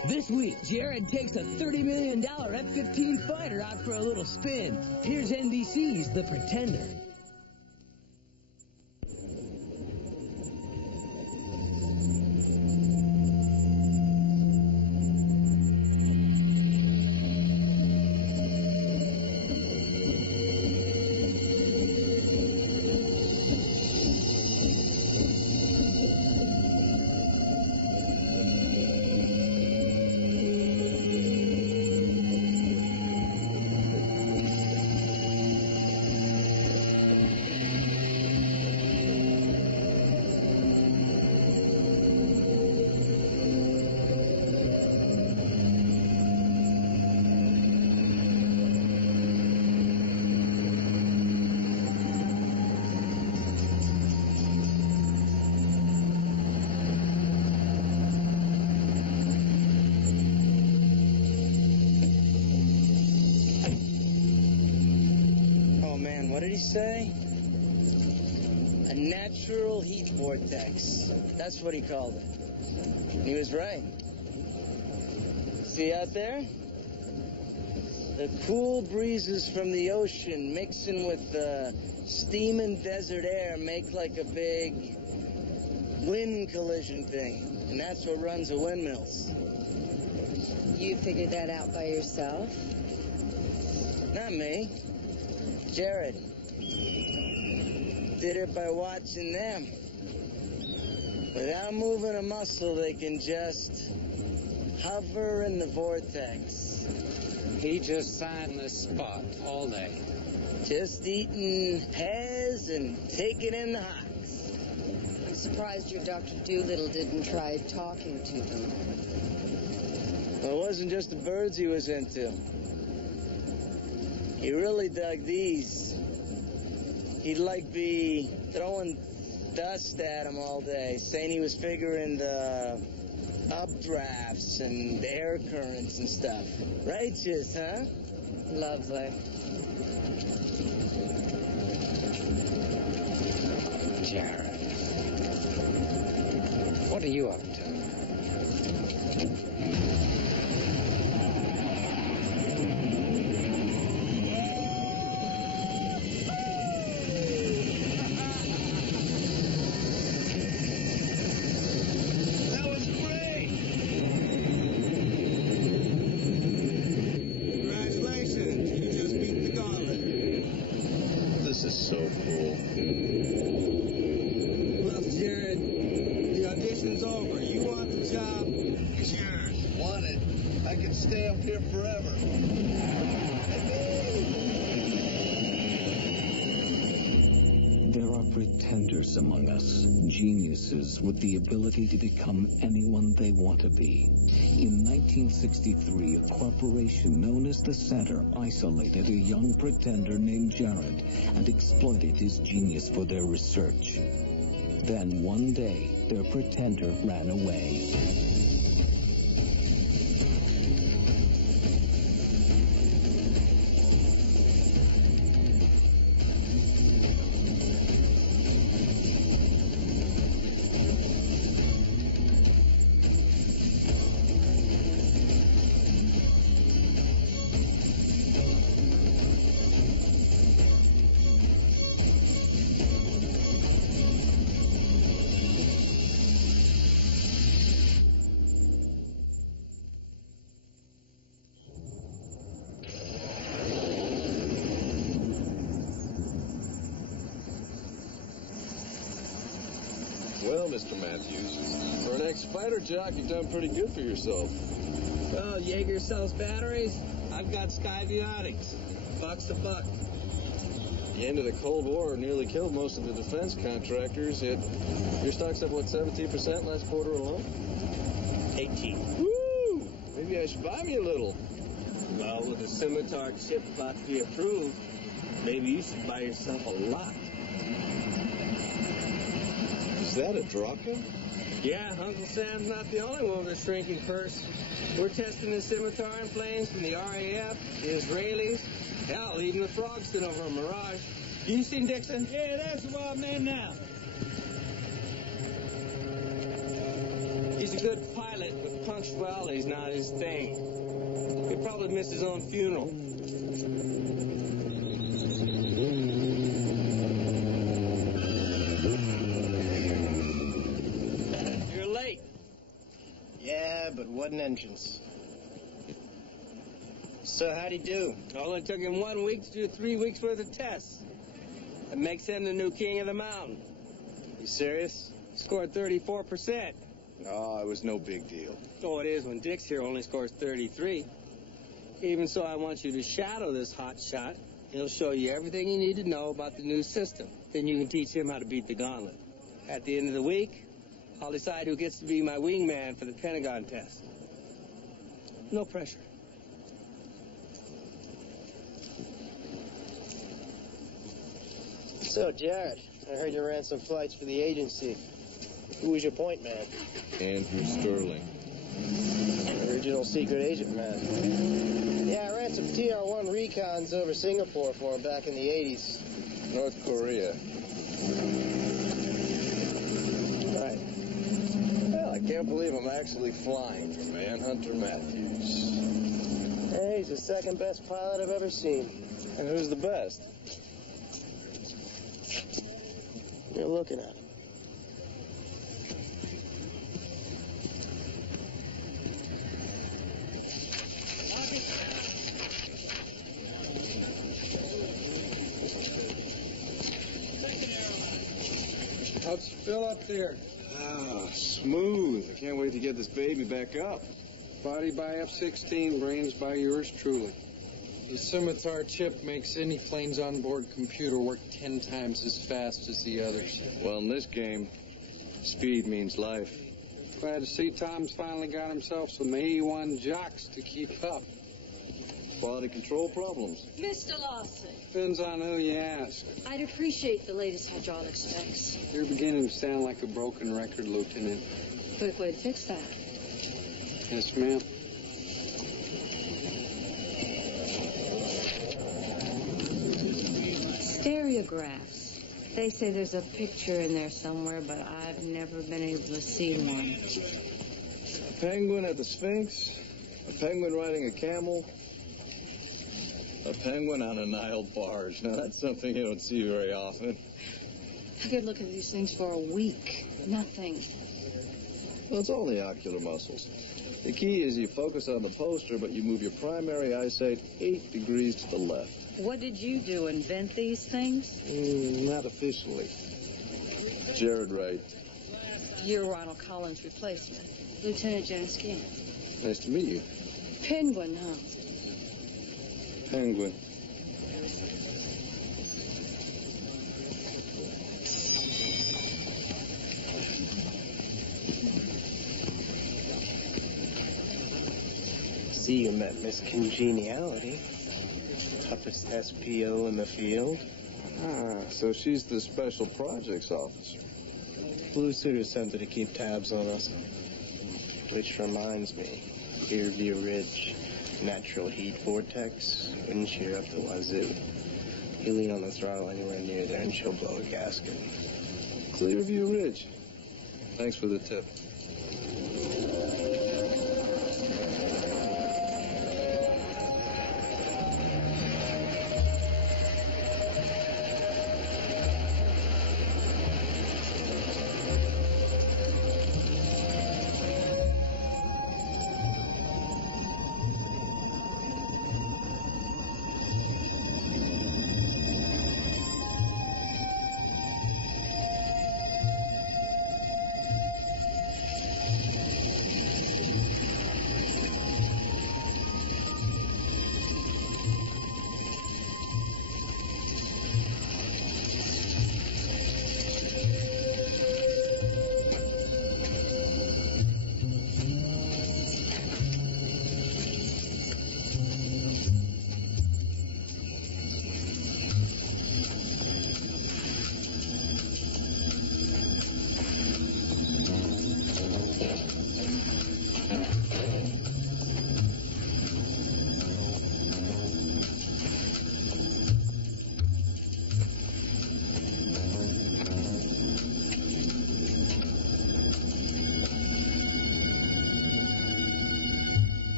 This week, Jared takes a $30 million F-15 fighter out for a little spin. Here's NBC's The Pretender. What did he say? A natural heat vortex. That's what he called it. He was right. See out there? The cool breezes from the ocean mixing with the steaming desert air make like a big wind collision thing. And that's what runs the windmills. You figured that out by yourself? Not me. Jared did it by watching them. Without moving a muscle, they can just hover in the vortex. He just sat in the spot all day. Just eating pears and taking in the hots. I'm surprised your Dr. Doolittle didn't try talking to them. Well, it wasn't just the birds he was into. He really dug these. He'd like be throwing dust at him all day, saying he was figuring the updrafts and the air currents and stuff. Righteous, huh? Lovely. Jared, what are you up to? So cool. Well, Jared, the audition's over. You want the job? It's yours. Want it? I can stay up here forever. There are pretenders among us, geniuses with the ability to become anyone they want to be. In 1963, a corporation known as the Center isolated a young pretender named Jared and exploited his genius for their research. Then one day, their pretender ran away. Well, Mr. Matthews, for an ex-fighter jock, you've done pretty good for yourself. Well, Jaeger sells batteries. I've got Skyviotics. Buck's a buck. The end of the Cold War nearly killed most of the defense contractors. Yet your stock's up, what, 17% last quarter alone? 18. Woo! Maybe I should buy me a little. Well, with the Scimitar chip about to be approved, maybe you should buy yourself a lot. Is that a Draka? Yeah, Uncle Sam's not the only one with a shrinking purse. We're testing the Scimitar in planes from the RAF, the Israelis, hell, even the Frogston over in Mirage. You seen Dixon? Yeah, that's the wild man now. He's a good pilot, but punctuality's not his thing. He'll probably miss his own funeral. You're late. Yeah, but what an entrance. So how'd he do? It only took him 1 week to do 3 weeks worth of tests. That makes him the new king of the mountain. You serious? He scored 34%. Oh, it was no big deal. Oh, it is when Dick's here only scores 33. Even so, I want you to shadow this hot shot. He'll show you everything you need to know about the new system. Then you can teach him how to beat the gauntlet. At the end of the week, I'll decide who gets to be my wingman for the Pentagon test. No pressure. So, Jared, I heard you ran some flights for the agency. Who was your point man? Andrew Sterling. Original secret agent man. Yeah, I ran some TR-1 recons over Singapore for him back in the 80s. North Korea. Right. Well, I can't believe I'm actually flying for Manhunter Matthews. Hey, he's the second best pilot I've ever seen. And who's the best? You're looking at him. How's it feel up there? Ah, smooth. I can't wait to get this baby back up. Body by F-16, brains by yours truly. The Scimitar chip makes any plane's onboard computer work 10 times as fast as the others. Well, in this game, speed means life. Glad to see Tom's finally got himself some A1 jocks to keep up. Quality control problems. Mr. Lawson, Depends on who you ask. I'd appreciate the latest hydraulic specs. You're beginning to sound like a broken record, Lieutenant. Quick way to fix that. Yes, ma'am. Stereographs. They say there's a picture in there somewhere, but I've never been able to see one. A penguin at the Sphinx, a penguin riding a camel, a penguin on a Nile barge. Now, that's something you don't see very often. I could look at these things for a week. Nothing. Well, it's all the ocular muscles. The key is you focus on the poster, but you move your primary eyesight 8 degrees to the left. What did you do, invent these things? Not officially. Jared Wright. You're Ronald Collins' replacement. Lieutenant Jansky. Nice to meet you. Penguin, huh? Penguin. See, you met Miss Congeniality. Toughest SPO in the field. Ah, so she's the Special Projects Officer. Blue suit is something to keep tabs on us. Which reminds me, Clearview Ridge, natural heat vortex, wind shear up the wazoo. You lean on the throttle anywhere near there and she'll blow a gasket. Clearview Ridge. Thanks for the tip.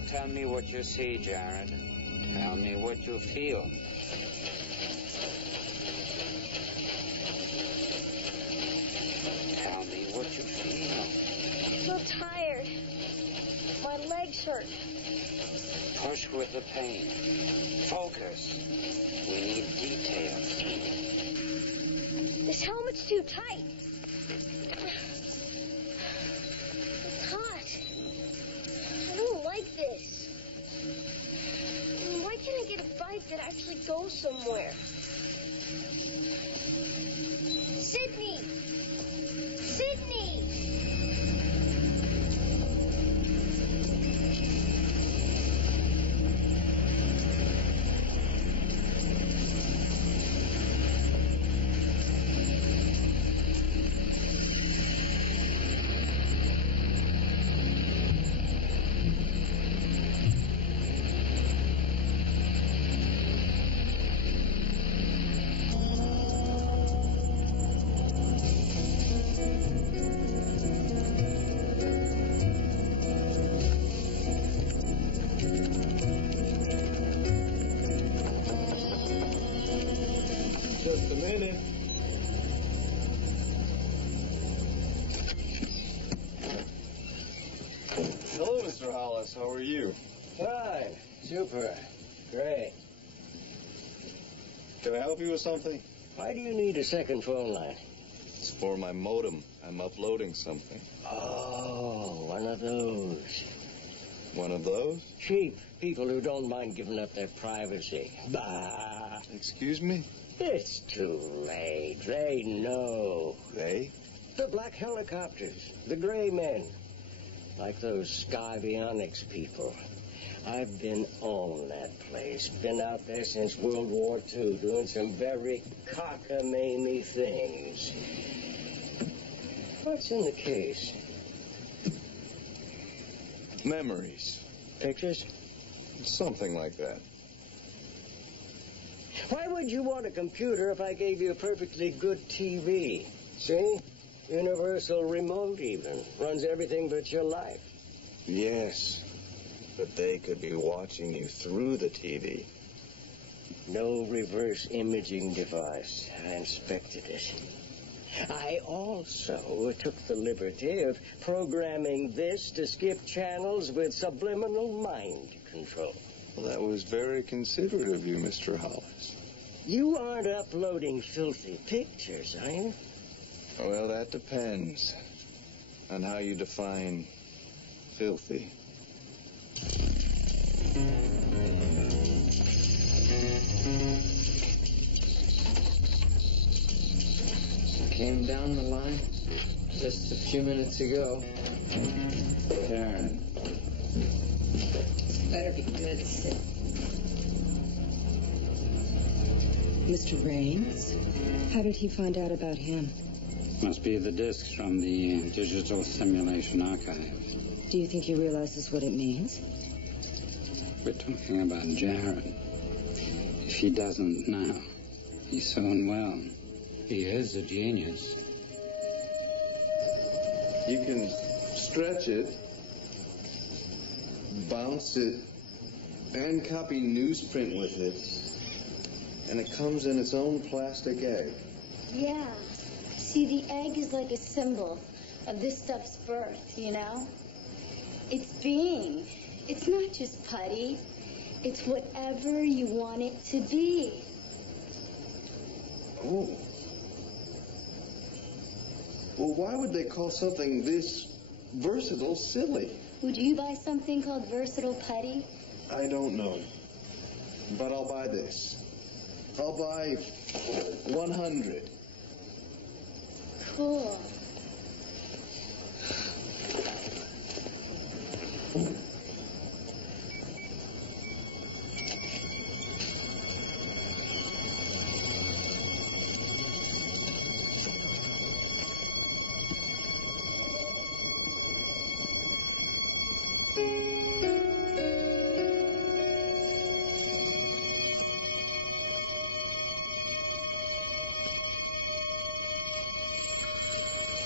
Don't tell me what you see, Jared. Tell me what you feel. Tell me what you feel. I'm so tired. My legs hurt. Push with the pain. Focus. We need details. This helmet's too tight. It's hot. I don't like this. Why can't I get a bike that actually goes somewhere? Sydney! Sydney! Just a minute. Hello, Mr. Hollis. How are you? Fine. Super. Great. Can I help you with something? Why do you need a second phone line? It's for my modem. I'm uploading something. Oh, one of those. One of those? Cheap people who don't mind giving up their privacy. Bah. Excuse me? It's too late. They know. They? The black helicopters. The gray men. Like those Sky Bionics people. I've been on that place. Been out there since World War II, doing some very cockamamie things. What's in the case? Memories. Pictures? Something like that. Why would you want a computer if I gave you a perfectly good TV? See? Universal remote even. Runs everything but your life. Yes, but they could be watching you through the TV. No reverse imaging device. I inspected it. I also took the liberty of programming this to skip channels with subliminal mind control. Well, that was very considerate of you, Mr. Hollis. You aren't uploading filthy pictures, are you? Well, that depends on how you define filthy. Came down the line just a few minutes ago. Karen. Better be good, Sid. Mr. Raines? How did he find out about him? Must be the discs from the Digital Simulation Archive. Do you think he realizes what it means? We're talking about Jared. If he doesn't now, he soon will. He is a genius. You can stretch it, bounce it, and copy newsprint with it, and it comes in its own plastic egg. Yeah. See, the egg is like a symbol of this stuff's birth, you know? It's being. It's not just putty. It's whatever you want it to be. Oh. Well, why would they call something this versatile silly? Would you buy something called versatile putty? I don't know. But I'll buy this. I'll buy 100. Cool.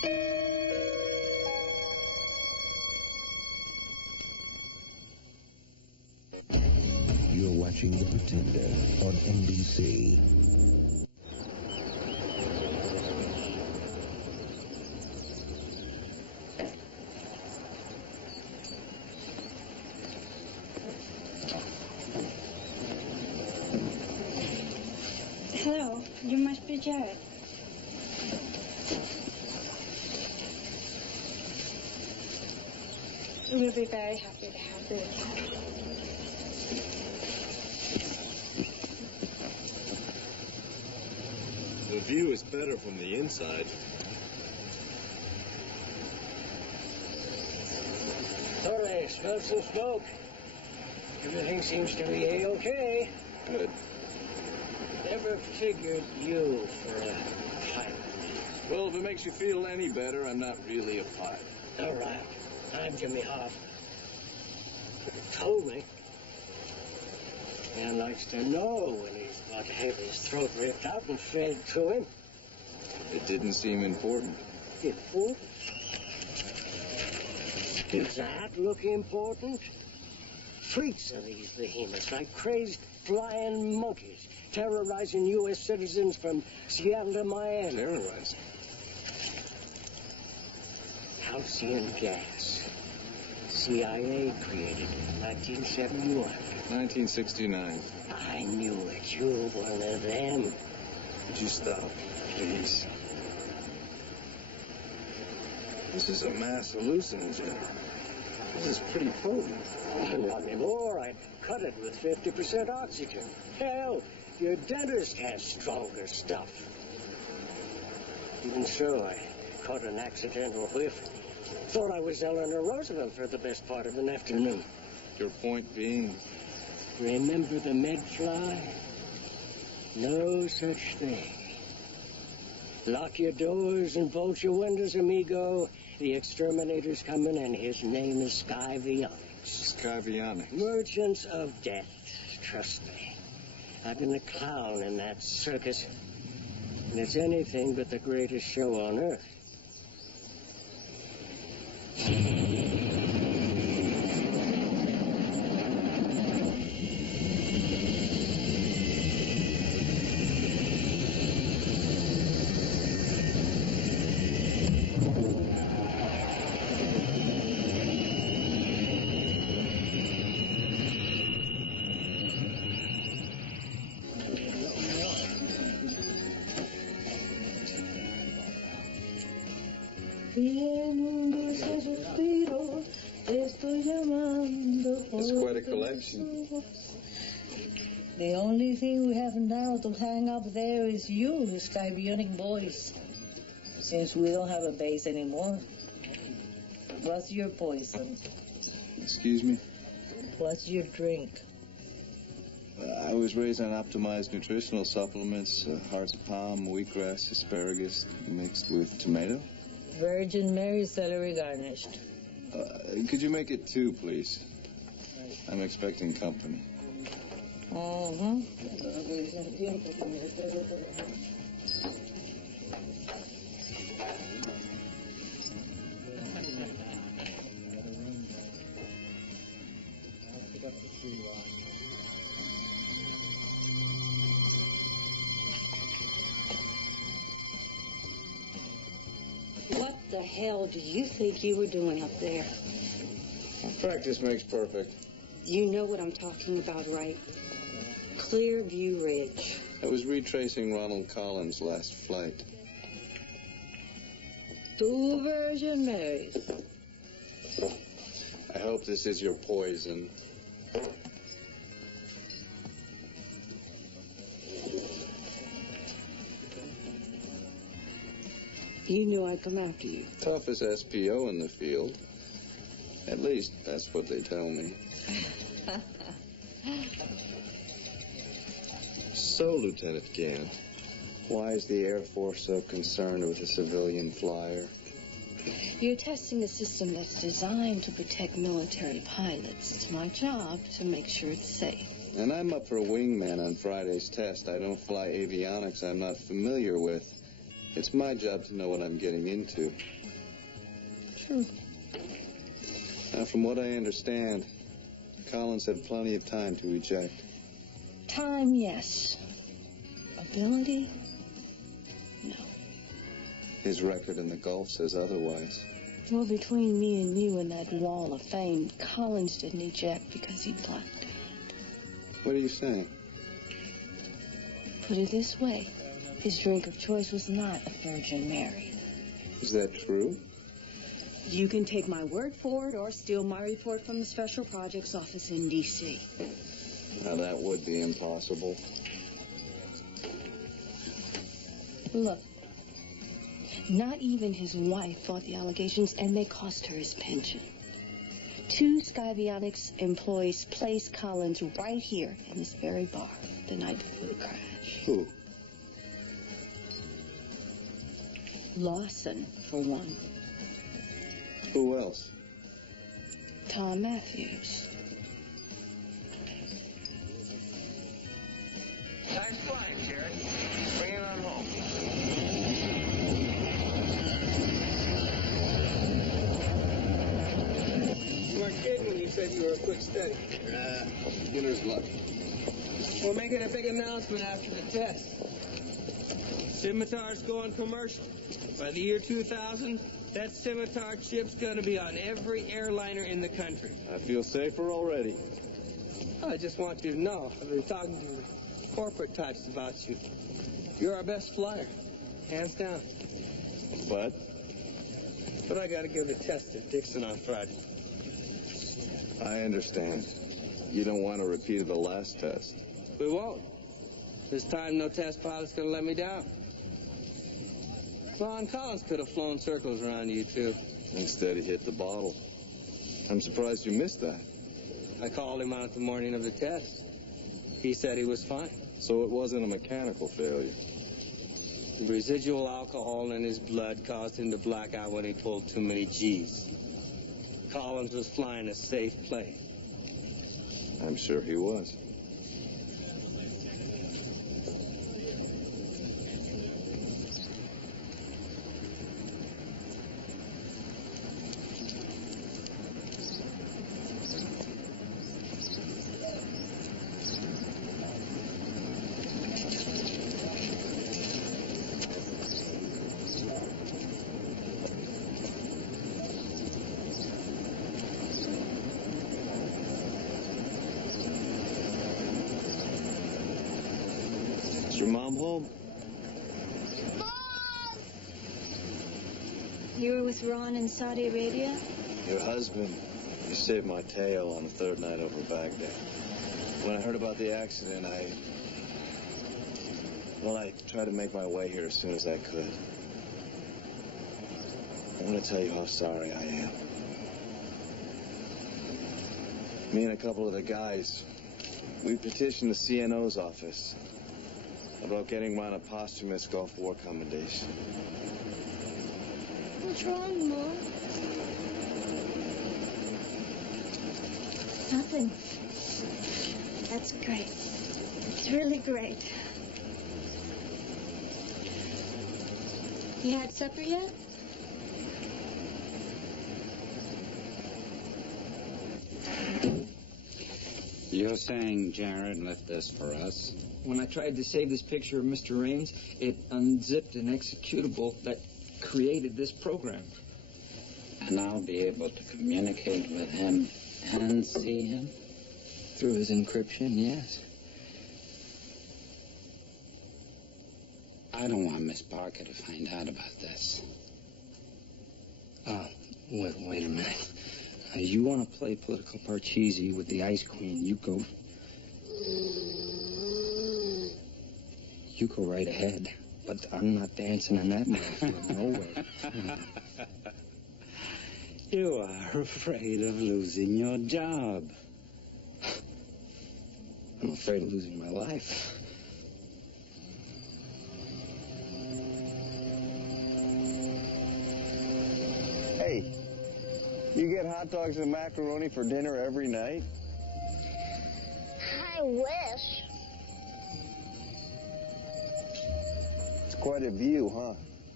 You're watching The Pretender on NBC. Hello, you must be Jared. We'll be very happy to have you again. The view is better from the inside. Sorry, smell some smoke. Everything seems to be A-okay. Good. Never figured you for a pilot. Well, if it makes you feel any better, I'm not really a pilot. All right. I'm Jimmy Hoff. Told me. Man likes to know when he's about to have his throat ripped out and fed to him. It didn't seem important. Important? Does that look important? Freaks of these behemoths, like crazed flying monkeys, terrorizing U.S. citizens from Seattle to Miami. Terrorizing? Halcyon gas. CIA created in 1971. 1969. I knew it. You were one of them. Would you stop, please? This is a mass hallucinogen. This is pretty potent. Not anymore. I'd cut it with 50% oxygen. Hell, your dentist has stronger stuff. Even so, I caught an accidental whiff. Thought I was Eleanor Roosevelt for the best part of an afternoon. Your point being? Remember the medfly? No such thing. Lock your doors and bolt your windows, amigo. The exterminator's coming, and his name is Skyvionics. Skyvionics? Merchants of death. Trust me. I've been a clown in that circus, and it's anything but the greatest show on earth. It's quite a collection. The only thing we have now to hang up there is you, Skybionic boys. Since we don't have a base anymore. What's your poison? Excuse me? What's your drink? I was raised on optimized nutritional supplements, hearts of palm, wheatgrass, asparagus, mixed with tomato. Virgin Mary celery garnished. Could you make it 2, please? I'm expecting company. What the hell do you think you were doing up there? Practice makes perfect. You know what I'm talking about, right? Clearview Ridge. I was retracing Ronald Collins' last flight. 2 Virgin Marys. I hope this is your poison. You knew I'd come after you. Toughest SPO in the field. At least, that's what they tell me. So, Lieutenant Gant, why is the Air Force so concerned with a civilian flyer? You're testing a system that's designed to protect military pilots. It's my job to make sure it's safe. And I'm up for a wingman on Friday's test. I don't fly avionics I'm not familiar with. It's my job to know what I'm getting into. True. Now, from what I understand, Collins had plenty of time to eject. Time, yes. Ability? No. His record in the Gulf says otherwise. Well, between me and you and that wall of fame, Collins didn't eject because he blacked out. What are you saying? Put it this way, his drink of choice was not a Virgin Mary. Is that true? You can take my word for it or steal my report from the Special Projects Office in D.C. Now, that would be impossible. Look, not even his wife fought the allegations, and they cost her his pension. 2 Skybionics employees placed Collins right here in this very bar the night before the crash. Who? Lawson, for one. Who else? Tom Matthews. Nice flying, Jared. Bring it on home. You weren't kidding when you said you were a quick study. Beginner's luck. We're making a big announcement after the test. Scimitar's going commercial. By the year 2000, that Scimitar chip's going to be on every airliner in the country. I feel safer already. I just want you to know, I've been talking to the corporate types about you. You're our best flyer, hands down. But? But I got to give the test at Dixon on Friday. I understand. You don't want a repeat of the last test. We won't. This time, no test pilot's going to let me down. Ron Collins could have flown circles around you, too. Instead, he hit the bottle. I'm surprised you missed that. I called him out the morning of the test. He said he was fine. So it wasn't a mechanical failure. The residual alcohol in his blood caused him to black out when he pulled too many G's. Collins was flying a safe plane. I'm sure he was. Is your mom home? You were with Ron in Saudi Arabia? Your husband. He saved my tail on the 3rd night over Baghdad. When I heard about the accident, I tried to make my way here as soon as I could. I want to tell you how sorry I am. Me and a couple of the guys, we petitioned the CNO's office about getting Ron a posthumous Gulf War commendation. What's wrong, Mom? Nothing. That's great. It's really great. You had supper yet? You're saying Jared left this for us? When I tried to save this picture of Mr. Raines, it unzipped an executable that created this program. And I'll be able to communicate with him and see him? Through his encryption, yes. I don't want Miss Parker to find out about this. Oh, wait a minute. You want to play political parcheesi with the Ice Queen, you go right ahead. But I'm not dancing in that field, no way. You are afraid of losing your job. I'm afraid of losing my life. Hey, you get hot dogs and macaroni for dinner every night? I wish. It's quite a view, huh?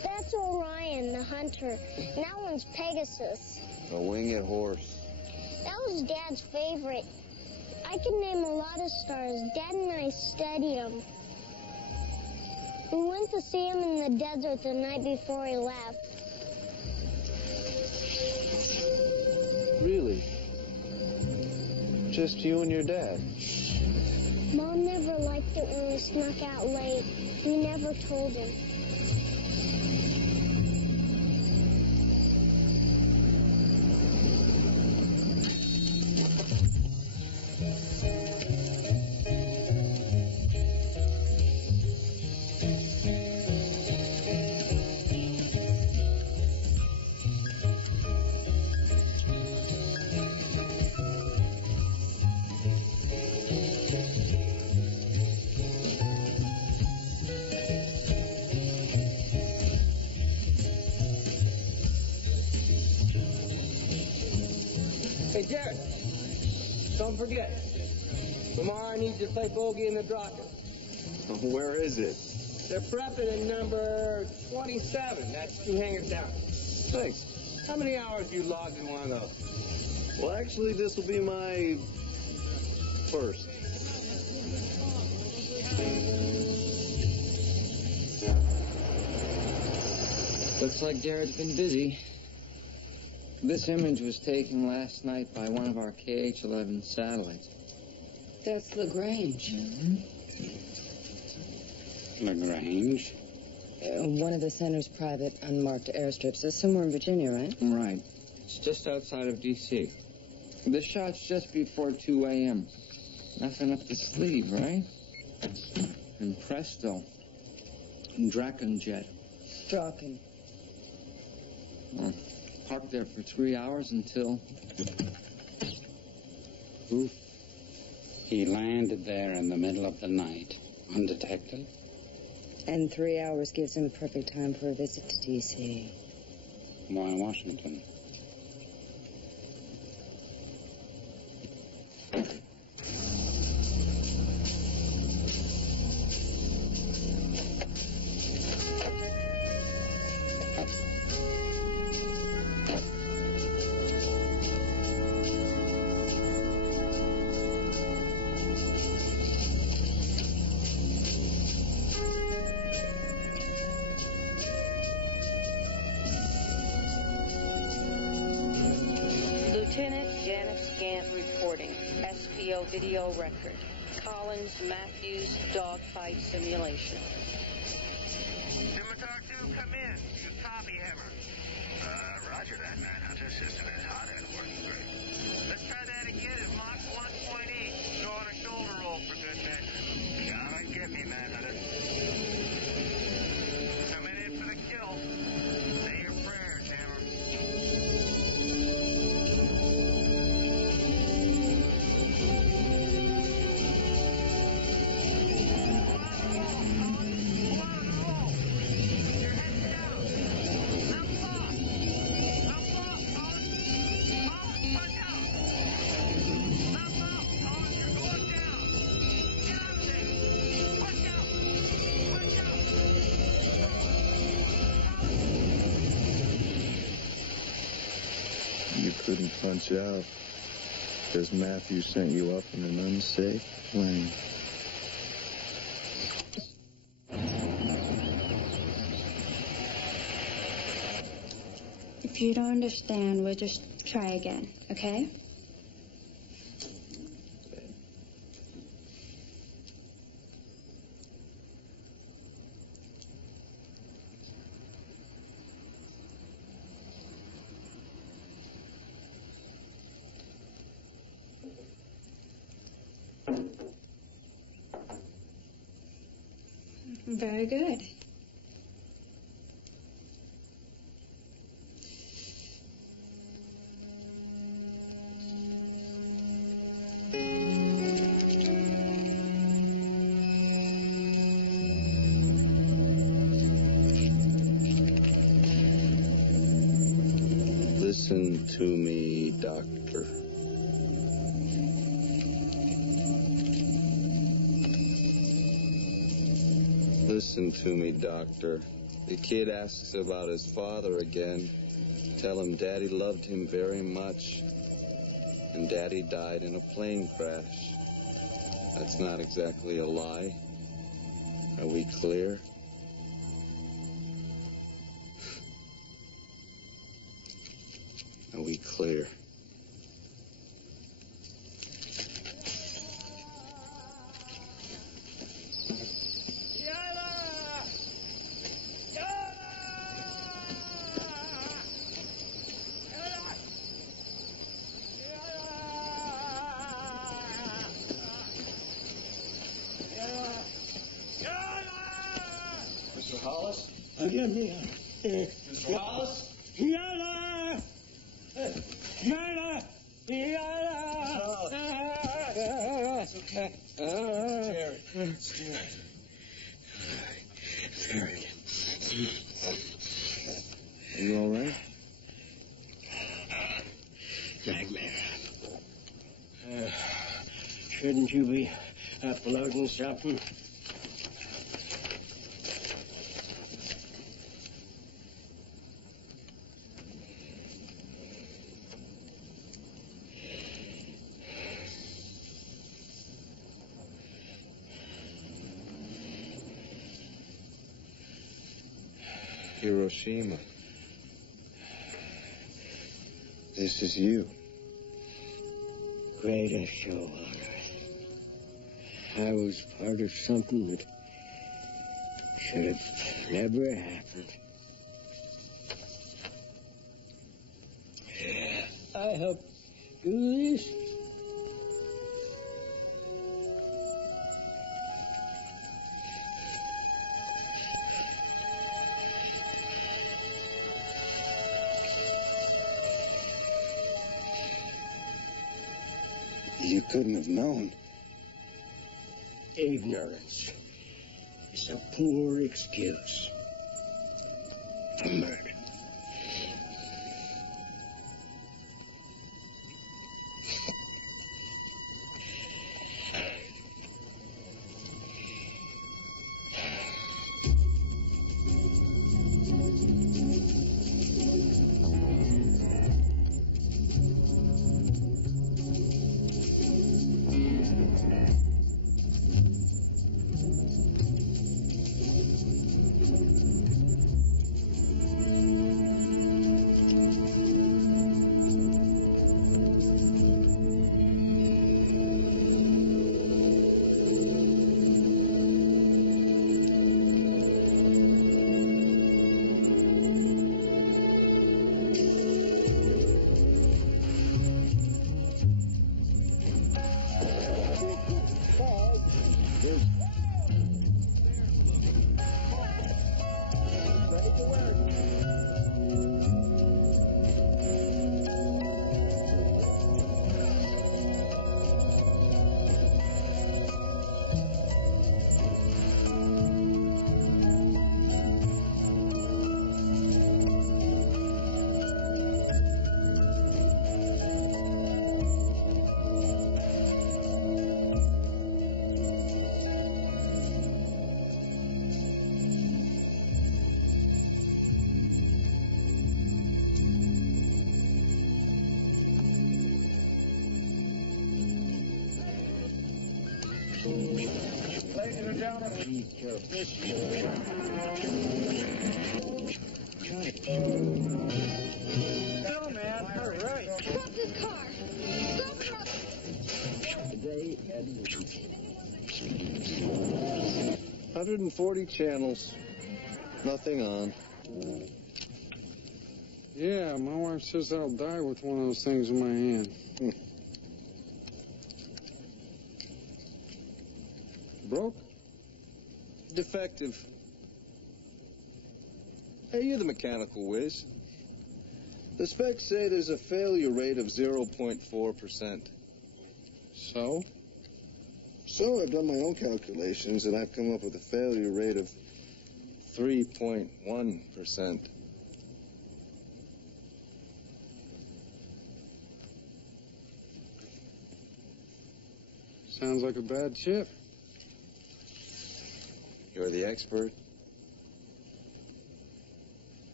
That's Orion, the hunter. And that one's Pegasus. A winged horse. That was Dad's favorite. I can name a lot of stars. Dad and I studied them. We went to see him in the desert the night before he left. Really? Just you and your dad? Mom never liked it when we snuck out late. We never told him. Hey, Jared, don't forget. Tomorrow I need you to play bogey in the Draken. Where is it? They're prepping in number 27. That's 2 hangers down. Thanks. How many hours you logged in one of those? Well, actually, this will be my first. Looks like Jared's been busy. This image was taken last night by one of our KH-11 satellites. That's Lagrange. Lagrange? One of the center's private unmarked airstrips. It's somewhere in Virginia, right? Right. It's just outside of D.C. The shot's just before 2 a.m. Nothing up the sleeve, right? And presto. Draken jet. Draken. Well, parked there for 3 hours until... Oof. He landed there in the middle of the night, undetected. And 3 hours gives him perfect time for a visit to D.C. Why Washington? Lieutenant Janice Gant reporting. SPO video record. Collins Matthews dogfight simulation. Scimitar 2, come in. You copy, Hammer. Roger that, Manhunter. System is hot and working great. Let's try that again at Mach 1.8. Go on a shoulder roll for good measure. Come and get me, Manhunter. Coming in for the kill. Say your prayers, Hammer. You couldn't punch out because Matthew sent you up in an unsafe plane. If you don't understand, we'll just try again, okay? Very good. Listen to me, Doctor. Listen to me, Doctor. The kid asks about his father again. Tell him Daddy loved him very much, and Daddy died in a plane crash. That's not exactly a lie. Are we clear? Are we clear? Mr. Hollis? Mr. Hollis? Yalla! Yalla! Yalla! It's okay. Jerry. It's Jerry. Jerry. Are you all right? Nightmare. Shouldn't you be uploading something? Hiroshima. This is you. Greatest show on earth. I was part of something that should have never happened. I helped do this. You couldn't have known. Ignorance is a poor excuse for murder. Ladies and gentlemen, no, man, all right. Stop this car! Stop it! Today, 140 channels. Nothing on. Yeah, my wife says I'll die with one of those things in my hand. Broke? Defective. Hey, you're the mechanical whiz. The specs say there's a failure rate of 0.4%. So? So I've done my own calculations, and I've come up with a failure rate of 3.1%. Sounds like a bad chip. You're the expert.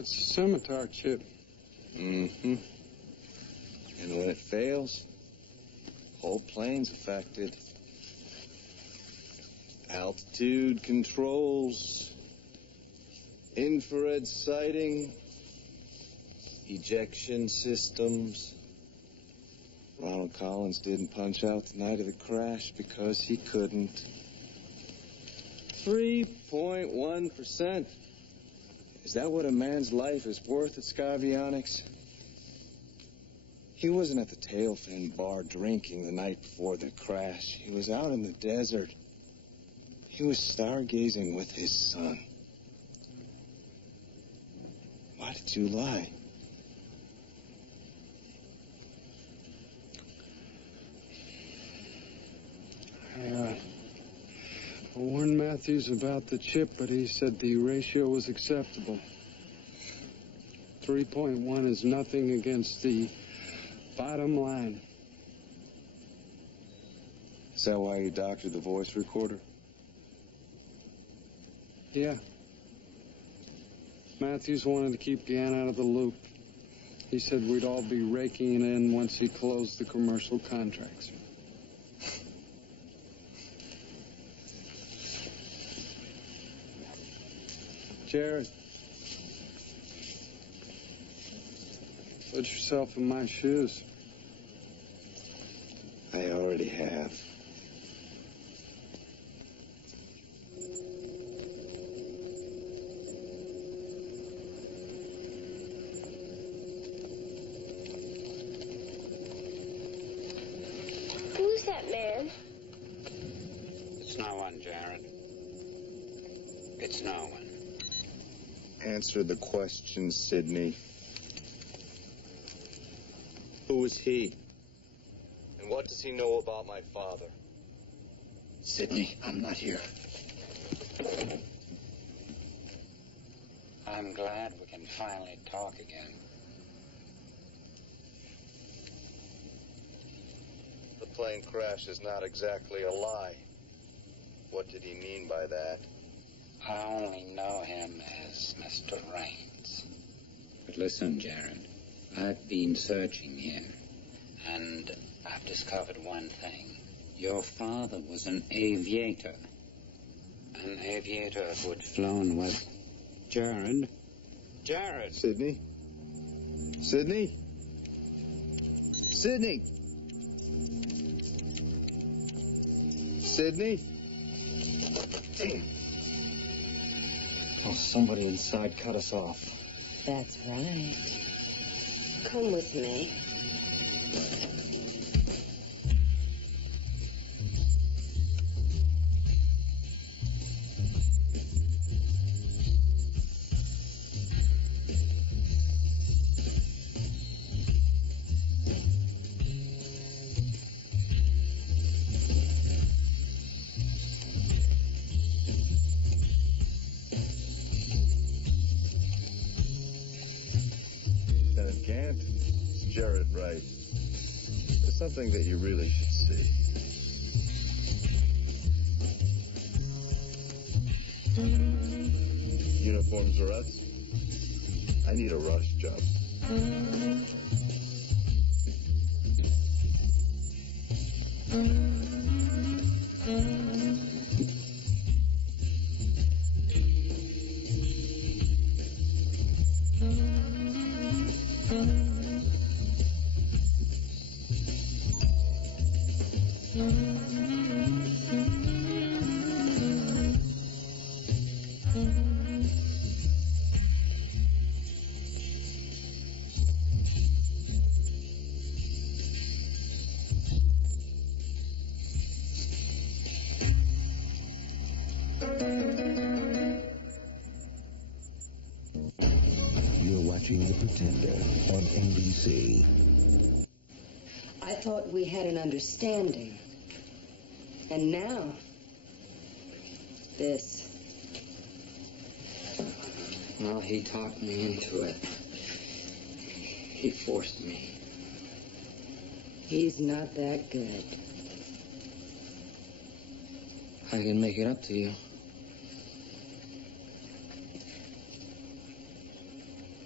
That's a scimitar chip. Mm-hmm. And when it fails, whole plane's affected. Altitude controls, infrared sighting, ejection systems. Ronald Collins didn't punch out the night of the crash because he couldn't. 3.1%. Is that what a man's life is worth at Skyvionics? He wasn't at the tailfin bar drinking the night before the crash. He was out in the desert. He was stargazing with his son. Why did you lie? I warned Matthews about the chip, but he said the ratio was acceptable. 3.1 is nothing against the bottom line. Is that why you doctored the voice recorder? Yeah. Matthews wanted to keep Gann out of the loop. He said we'd all be raking it in once he closed the commercial contracts. Jared, put yourself in my shoes. I already have. Who's that man? It's no one, Jared. It's no one. Answer the question, Sidney. Who is he? And what does he know about my father? Sidney, I'm not here. I'm glad we can finally talk again. The plane crash is not exactly a lie. What did he mean by that? I only know him as Mr. Raines. But listen, Jared, I've been searching here, and I've discovered one thing. Your father was an aviator. An aviator who'd flown with Jared. Jared! Sidney? Sidney? Sidney? Sidney? Oh, somebody inside cut us off. That's right. Come with me. Lieutenant Gant, is Jared right? There's something that you really should see. Uniforms are us. I need a rush job. You're watching The Pretender on NBC. I thought we had an understanding. And now, this. Well, he talked me into it. He forced me. He's not that good. I can make it up to you.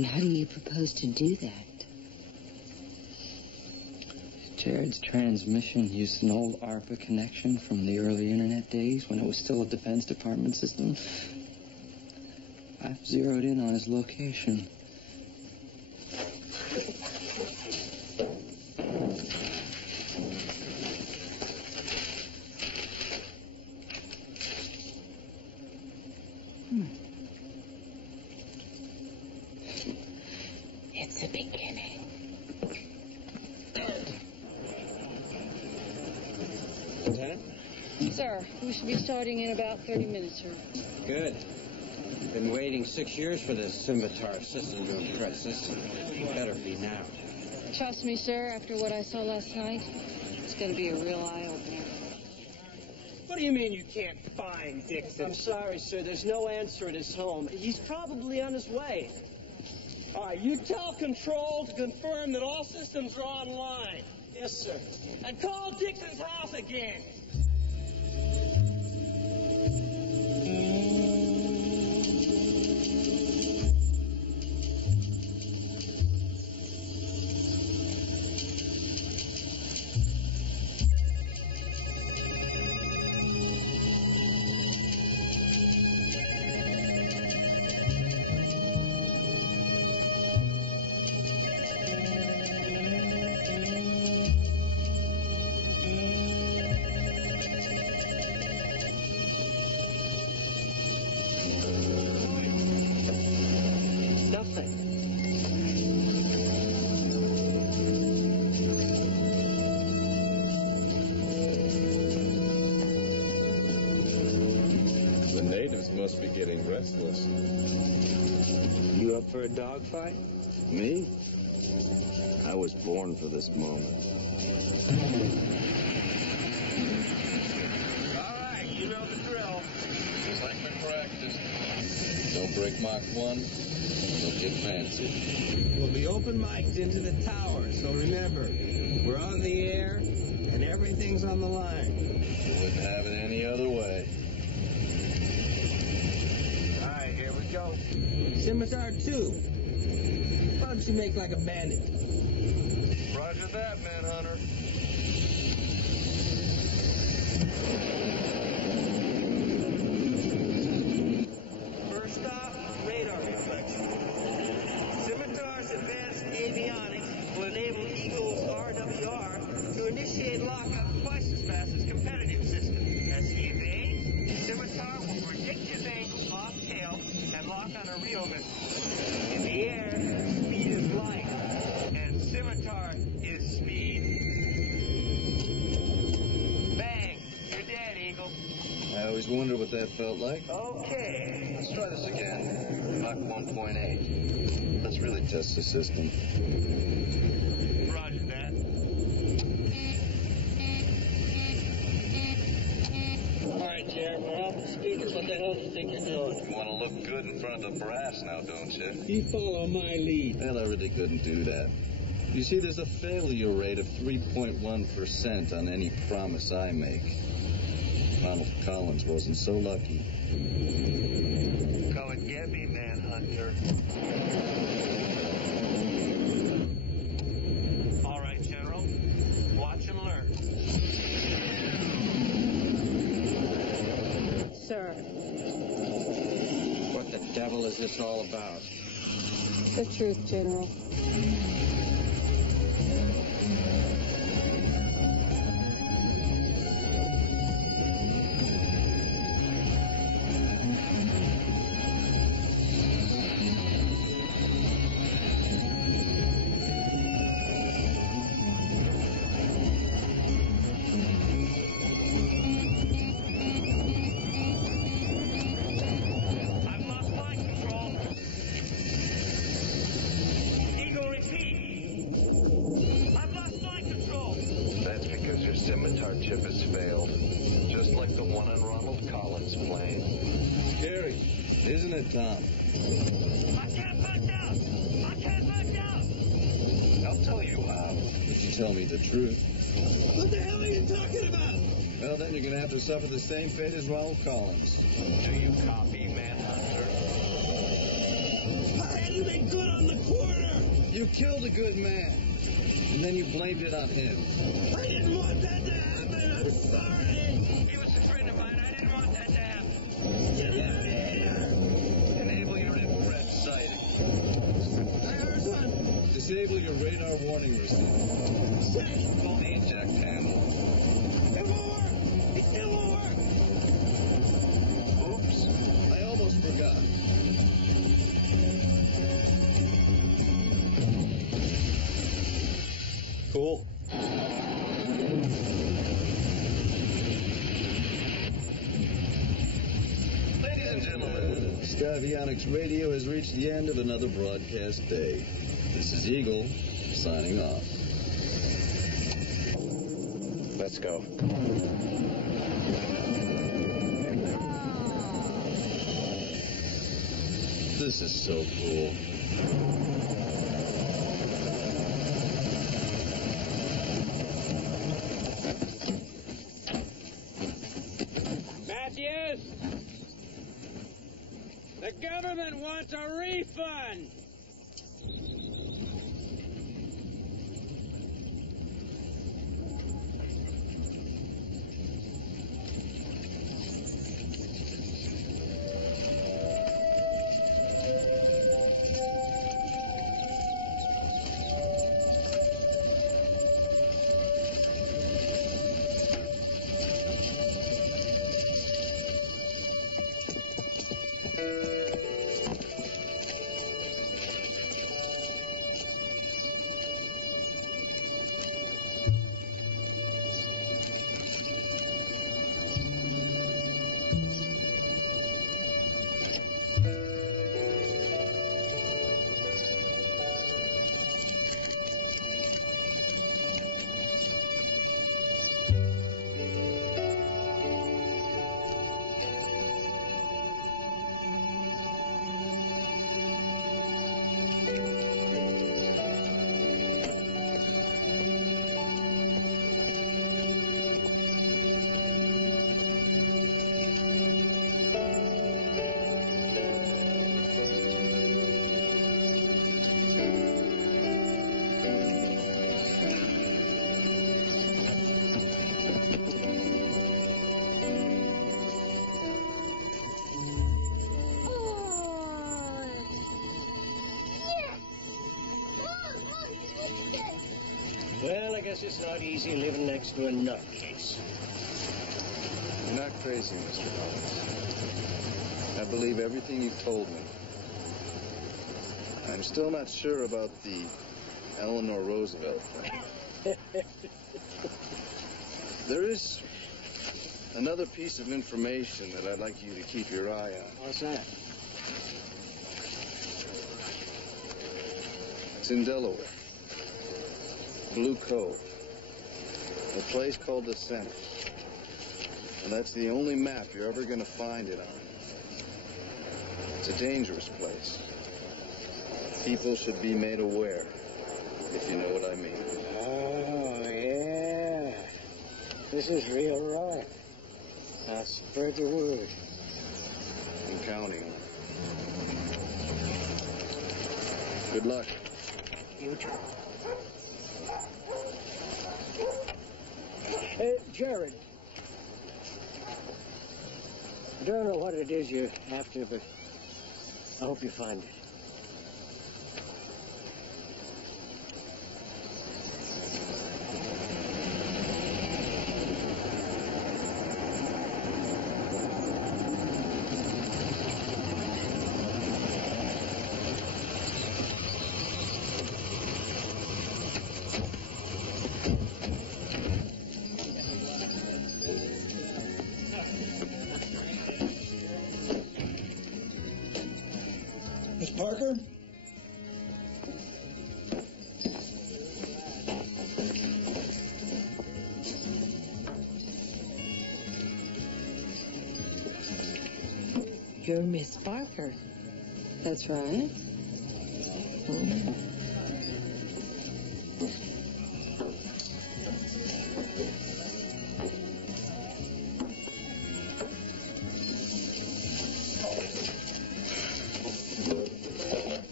And how do you propose to do that? Jared's transmission used an old ARPA connection from the early internet days when it was still a Defense Department system. I've zeroed in on his location. It's a beginning. Lieutenant? Sir, we should be starting in about 30 minutes, sir. Good. Been waiting 6 years for this scimitar system to impress us. Better be now. Trust me, sir, after what I saw last night, it's going to be a real eye-opener. What do you mean you can't find Dixon? I'm sorry, sir. There's no answer at his home. He's probably on his way. All right, you tell Control to confirm that all systems are online. Yes, sir. And call Dixon's house again. The natives must be getting restless. You up for a dogfight? Me? I was born for this moment. All right, you know the drill. Just like we practiced. Don't break Mach 1. Don't get fancy. We'll be open mic'd into the tower, so remember, we're on the air, and everything's on the line. You wouldn't have it any other way. All right, here we go. Scimitar 2. Why don't you make like a bandit? Roger that, Manhunter. First stop, radar reflection. Scimitar's advanced avionics will enable Eagle's RWR to initiate lockup twice as fast as competitive system. As he evades, Scimitar will predict his angle off tail and lock on a real missile. In the air, speed is light, and Scimitar is speed. Bang! You're dead, Eagle. I always wondered what that felt like. Okay. Let's try this again. Mach 1.8. Let's really test the system. Roger that. All right, Jared, we're off the speakers. What the hell do you think you're doing? You want to look good in front of the brass now, don't you? You follow my lead. Well, I really couldn't do that. You see, there's a failure rate of 3.1% on any promise I make. Ronald Collins wasn't so lucky. Come and get me, Manhunter. All right, General. Watch and learn. Sir, What the devil is this all about? the truth, General. I've lost flight control. Eagle, repeat. I've lost flight control. That's because your scimitar chip has failed. Just like the one on Ronald Collins' plane. Scary, isn't it, Tom? I can't punch out. I can't punch out. I'll tell you how. If you tell me the truth. What the hell are you talking about? Well, then you're going to have to suffer the same fate as Ronald Collins. Do you copy, Manhunter? I had to make good on the corner. You killed a good man, and then you blamed it on him. I didn't want that to happen. I'm sorry. He was a friend of mine. I didn't want that to happen. Get me out of here. Enable your infrared sighting. I heard one. Disable your radar warning receiver. Say, Pull the eject handle. it won't work. It still won't work. Oops. I almost forgot. Cool. Ladies and gentlemen, Skyvionics Radio has reached the end of another broadcast day. This is Eagle, signing off. Let's go. This is so cool. Matthews! The government wants a refund! Well, I guess it's not easy living next to a nutcase. You're not crazy, Mr. Collins. I believe everything you've told me. I'm still not sure about the Eleanor Roosevelt thing. There is another piece of information that I'd like you to keep your eye on. What's that? It's in Delaware. Blue Cove. A place called the Center. And that's the only map you're ever going to find it on. It's a dangerous place. People should be made aware, if you know what I mean. Oh, yeah. This is real right. I'll spread the word. I'm counting on it. Good luck. You too. Jared. I don't know what it is you're after, but I hope you find it. Miss Parker? You're Miss Parker. That's right.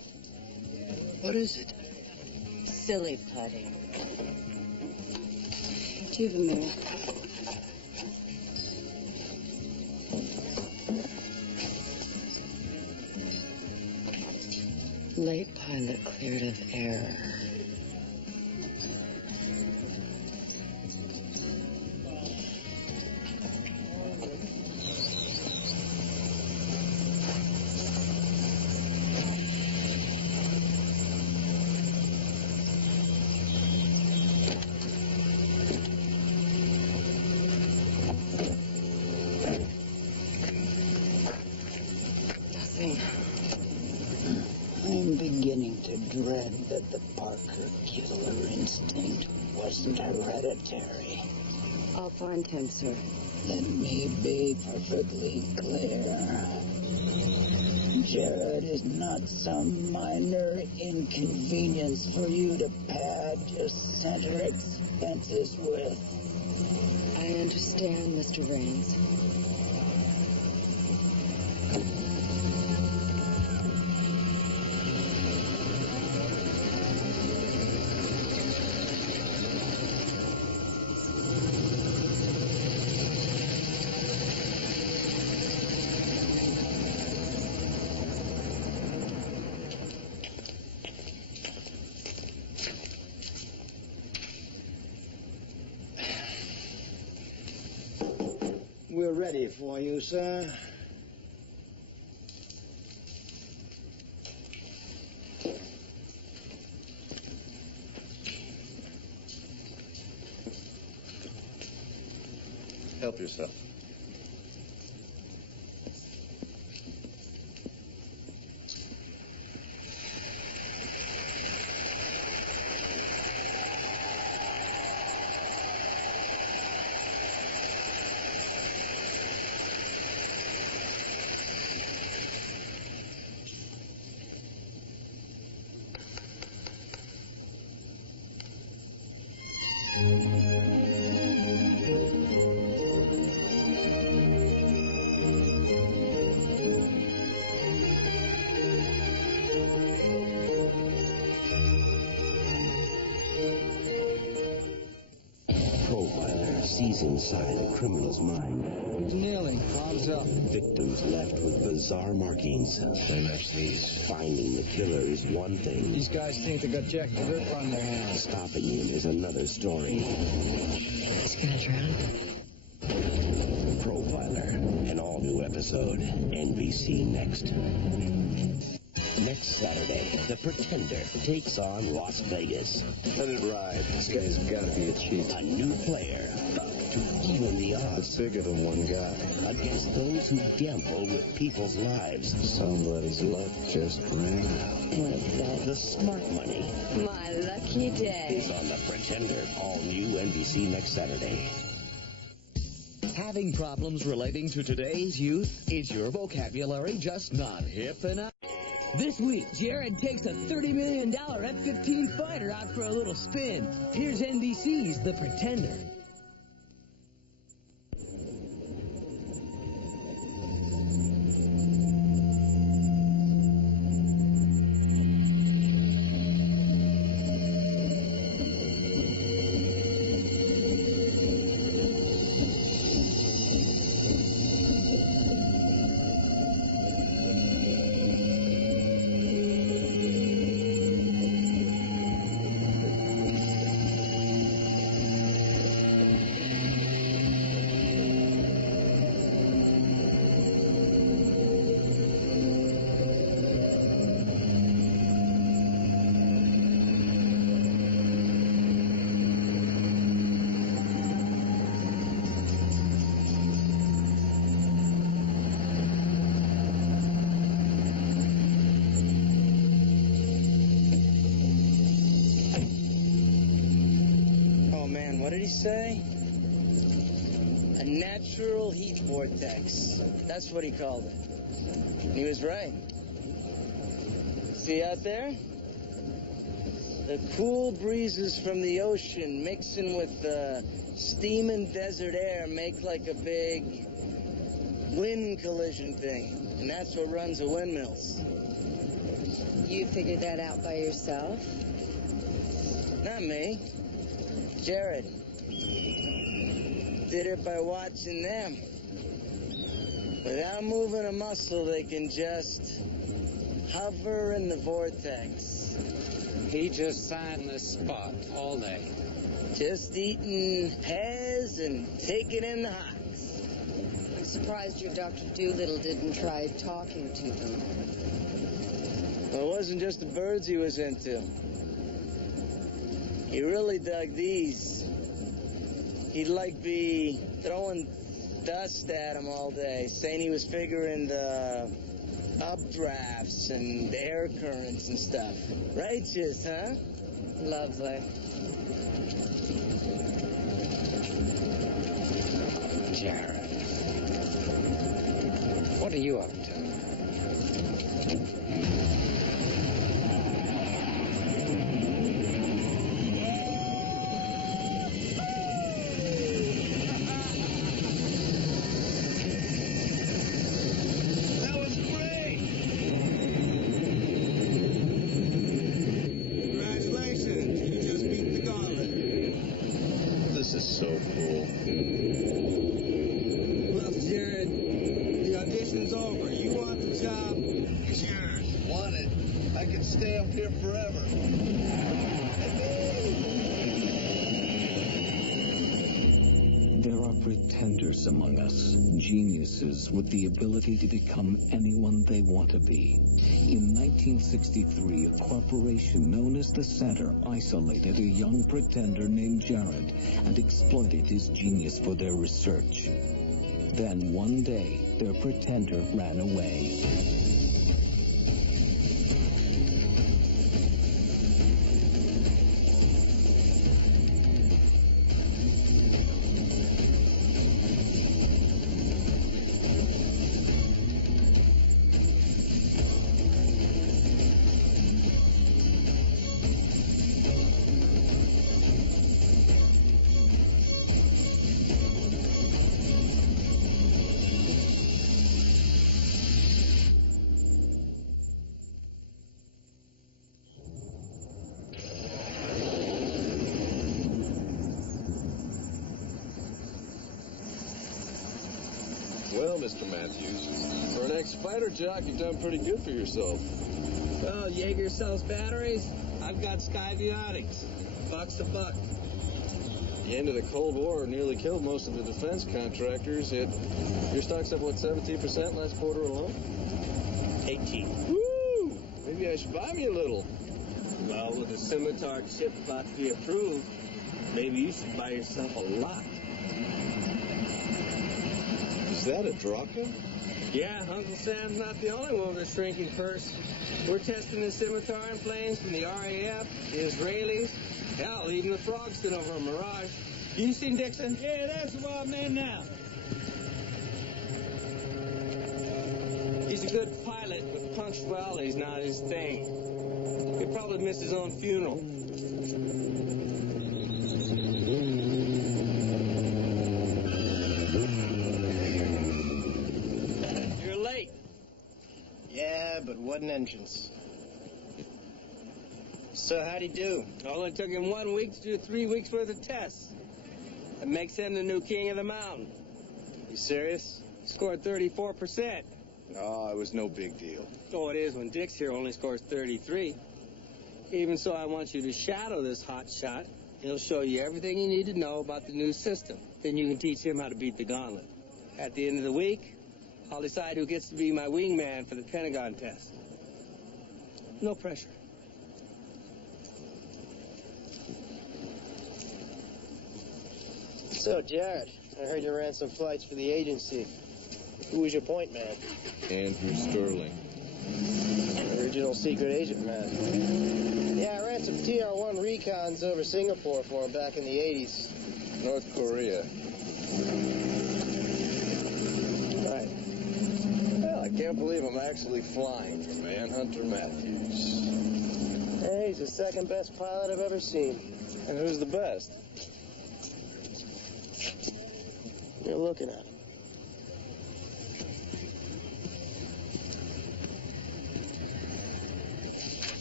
is it? Silly putty. Do you have a mirror? Late pilot cleared of error. I'm beginning to dread that the Parker killer instinct wasn't hereditary. I'll find him, sir. Let me be perfectly clear. Jared is not some minor inconvenience for you to pad your center expenses with. I understand, Mr. Raines. We're ready for you, sir. Help yourself. Profiler sees inside a criminal's mind. Nearly. Palms up. Victims left with bizarre markings. MFCs. Finding the killer is one thing. These guys think they got Jack the Ripper on their hands. Stopping him is another story. He's gonna drown. Profiler. An all-new episode. NBC Next. Next Saturday, The Pretender takes on Las Vegas. Let it ride. This guy's got to be a cheat. A new player to even the odds. It's bigger than one guy. Against those who gamble with people's lives. Somebody's luck just ran out. What is that? The smart money My lucky day. is on The Pretender. All new NBC next Saturday. Having problems relating to today's youth? Is your vocabulary just not hip enough? This week, Jared takes a $30 million F-15 fighter out for a little spin. Here's NBC's The Pretender. What did he say? A natural heat vortex. That's what he called it. He was right. See out there? The cool breezes from the ocean mixing with the steaming desert air make like a big wind collision thing. And that's what runs the windmills. You figured that out by yourself? Not me. Jared. Did it by watching them. Without moving a muscle, they can just hover in the vortex. He just sat in the spot all day. Just eating pears and taking in the hots. I'm surprised your Dr. Doolittle didn't try talking to them. Well, it wasn't just the birds he was into. He really dug these. He'd like be throwing dust at him all day, saying he was figuring the updrafts and the air currents and stuff. Righteous, huh? Lovely. Jared, what are you up to? So cool. Well, Jared, the audition's over. You want the job, it's yours. Want it. I can stay up here forever. There are pretenders among us, geniuses with the ability to become anyone they want to be. In 1963, a corporation known as the Center isolated a young pretender named Jared and exploited his genius for their research. Then one day, their pretender ran away. Well, Mr. Matthews, for an ex-fighter jock, you've done pretty good for yourself. Well, Jaeger sells batteries. I've got Skyvionics. Buck's a buck. The end of the Cold War nearly killed most of the defense contractors. Yet your stock's up, what, 17% last quarter alone? 18. Woo! Maybe I should buy me a little. Well, with the Scimitar chip about to be approved, maybe you should buy yourself a lot. Is that a Draka? Yeah, Uncle Sam's not the only one with a shrinking purse. We're testing the Scimitar in planes from the RAF, the Israelis, hell, even the Frogston over a Mirage. You seen Dixon? Yeah, that's the wild man now. He's a good pilot, but punctuality's not his thing. He'll probably miss his own funeral. You're late. Yeah, but what an entrance. So how'd he do? Only took him 1 week to do 3 weeks worth of tests. That makes him the new king of the mountain. You serious? He scored 34%. Oh, it was no big deal. Oh, it is when Dick's here only scores 33. Even so, I want you to shadow this hot shot. He'll show you everything you need to know about the new system. Then you can teach him how to beat the gauntlet. At the end of the week, I'll decide who gets to be my wingman for the Pentagon test. No pressure. So, Jared, I heard you ran some flights for the agency. Who was your point man? Andrew Sterling. Original secret agent man. Yeah, I ran some TR-1 recons over Singapore for him back in the 80s. North Korea. Right. Well, I can't believe I'm actually flying for Manhunter Matthews. Hey, he's the second best pilot I've ever seen. And who's the best? You're looking at him.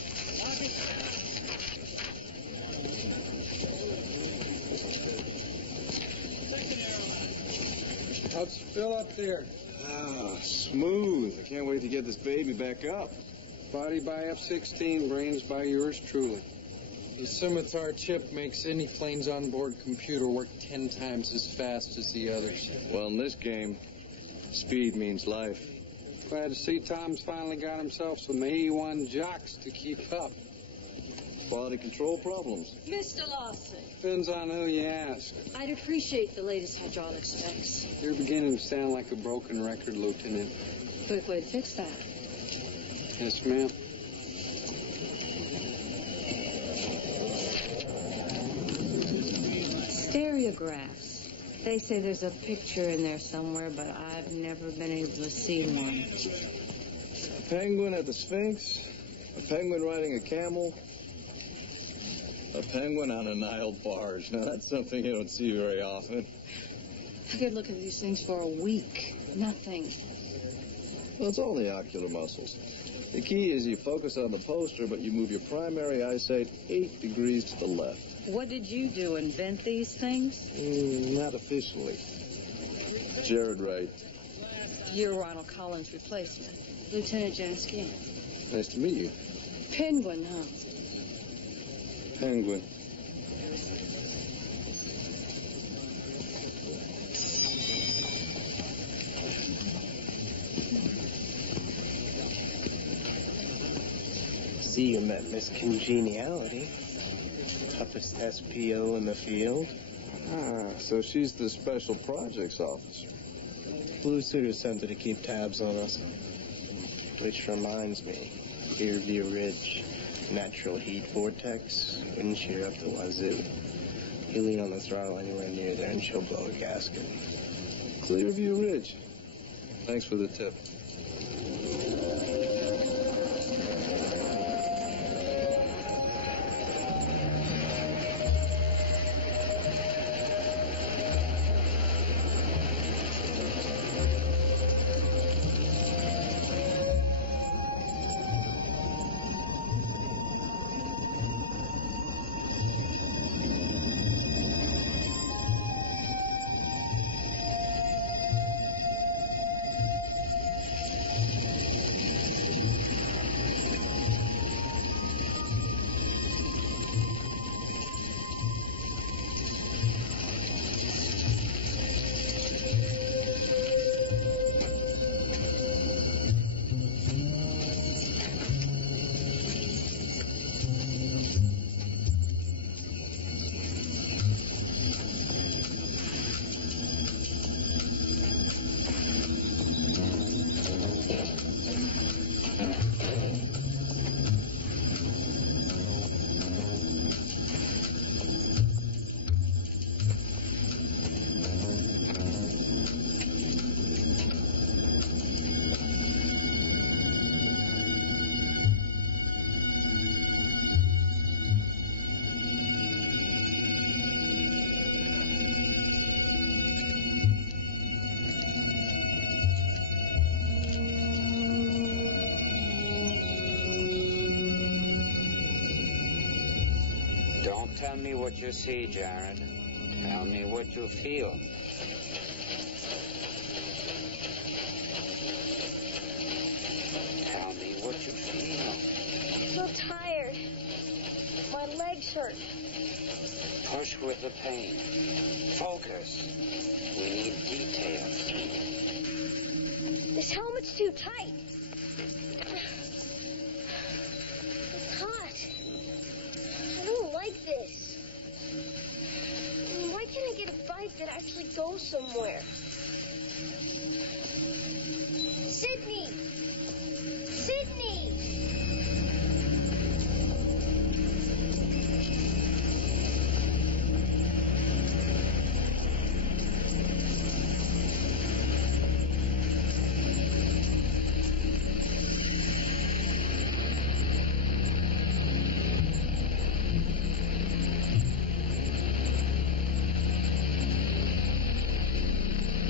there? Ah, smooth. I can't wait to get this baby back up. Body by F-16, brains by yours truly. The Scimitar chip makes any plane's onboard computer work 10 times as fast as the others. Well, in this game, speed means life. Glad to see Tom's finally got himself some A1 jocks to keep up. Quality control problems. Mr. Lawson, Depends on who you ask. I'd appreciate the latest hydraulic specs. You're beginning to sound like a broken record, Lieutenant. Quick way to fix that. Yes, ma'am. Stereographs. They say there's a picture in there somewhere, but I've never been able to see one. A penguin at the Sphinx, a penguin riding a camel, a penguin on a Nile barge. Now, that's something you don't see very often. I could look at these things for a week. Nothing. Well, it's all the ocular muscles. The key is you focus on the poster, but you move your primary eyesight 8 degrees to the left. What did you do, invent these things? Not officially. Jared Wright. You're Ronald Collins' replacement, Lieutenant Jansky. Nice to meet you. Penguin, huh? Penguin. See, you met Miss Congeniality. Toughest SPO in the field. Ah, so she's the Special Projects Officer. Blue suit is sent her to keep tabs on us. Which reminds me, Clearview Ridge, natural heat vortex, wind shear up the wazoo. You lean on the throttle anywhere near there and she'll blow a gasket. Clearview Ridge. Thanks for the tip. Don't tell me what you see, Jared. Tell me what you feel. Tell me what you feel. I'm so tired. My legs hurt. Push with the pain. Focus. We need details. This helmet's too tight. It's hot. I don't like this. Why can't I get a bike that actually goes somewhere? Sydney! Sydney!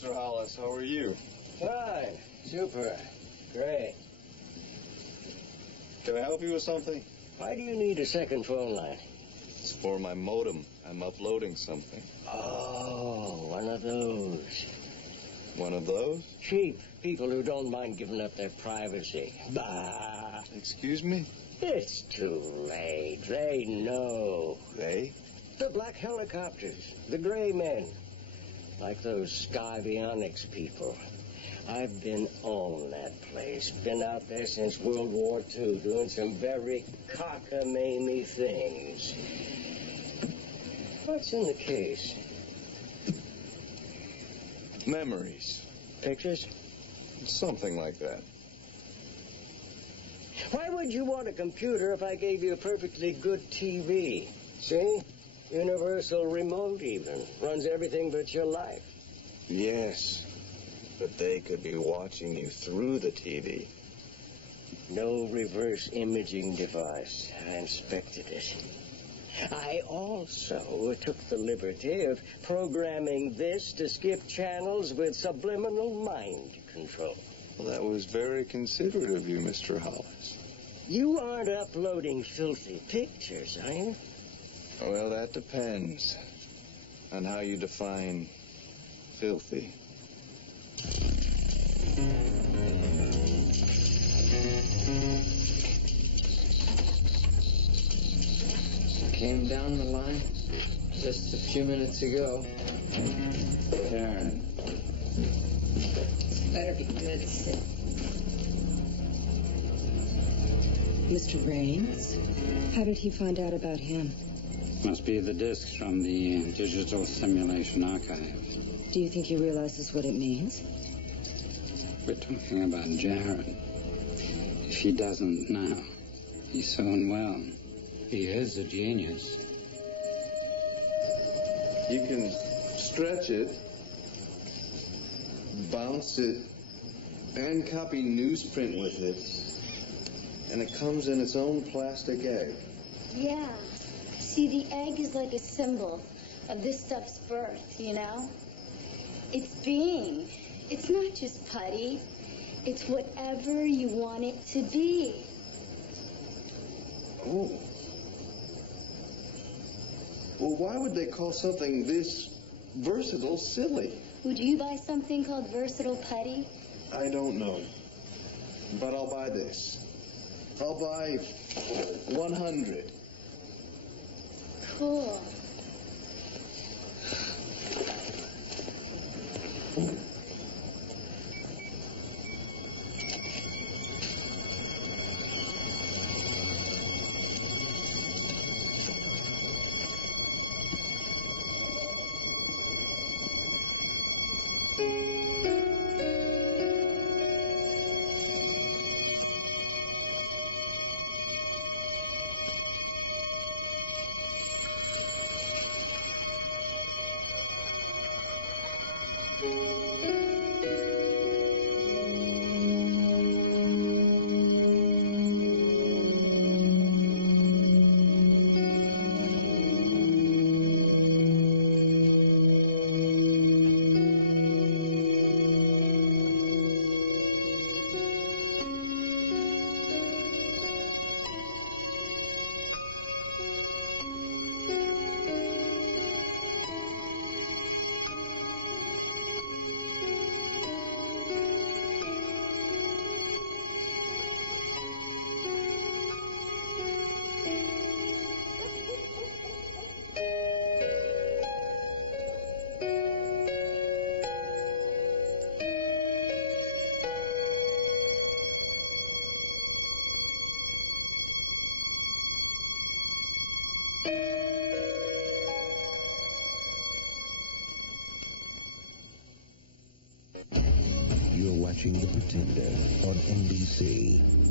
Mr. Hollis. How are you? Fine. Super. Great. Can I help you with something? Why do you need a second phone line? It's for my modem. I'm uploading something. Oh, one of those. One of those? Cheap people who don't mind giving up their privacy. Bah. Excuse me? It's too late. They know. They? The black helicopters. The gray men. Like those Skyvionics people. I've been on that place. Been out there since World War II, doing some very cockamamie things. What's in the case? Memories. Pictures? Something like that. Why would you want a computer if I gave you a perfectly good TV? See? Universal remote even. Runs everything but your life. Yes. But they could be watching you through the TV. No reverse imaging device. I inspected it. I also took the liberty of programming this to skip channels with subliminal mind control. Well, that was very considerate of you, Mr. Hollis. You aren't uploading filthy pictures, are you? Well, that depends on how you define filthy. Came down the line just a few minutes ago. Karen. Better be good, Sid. Mr. Raines? How did he find out about him? Must be the discs from the Digital Simulation Archive. Do you think he realizes what it means? We're talking about Jared. If he doesn't now, he soon will. He is a genius. You can stretch it, bounce it, and copy newsprint with it, and it comes in its own plastic egg. Yeah. See, the egg is like a symbol of this stuff's birth, you know? It's being. It's not just putty. It's whatever you want it to be. Oh. Well, why would they call something this versatile silly? Would you buy something called versatile putty? I don't know. But I'll buy this. I'll buy 100. Cool. You're watching The Pretender on NBC.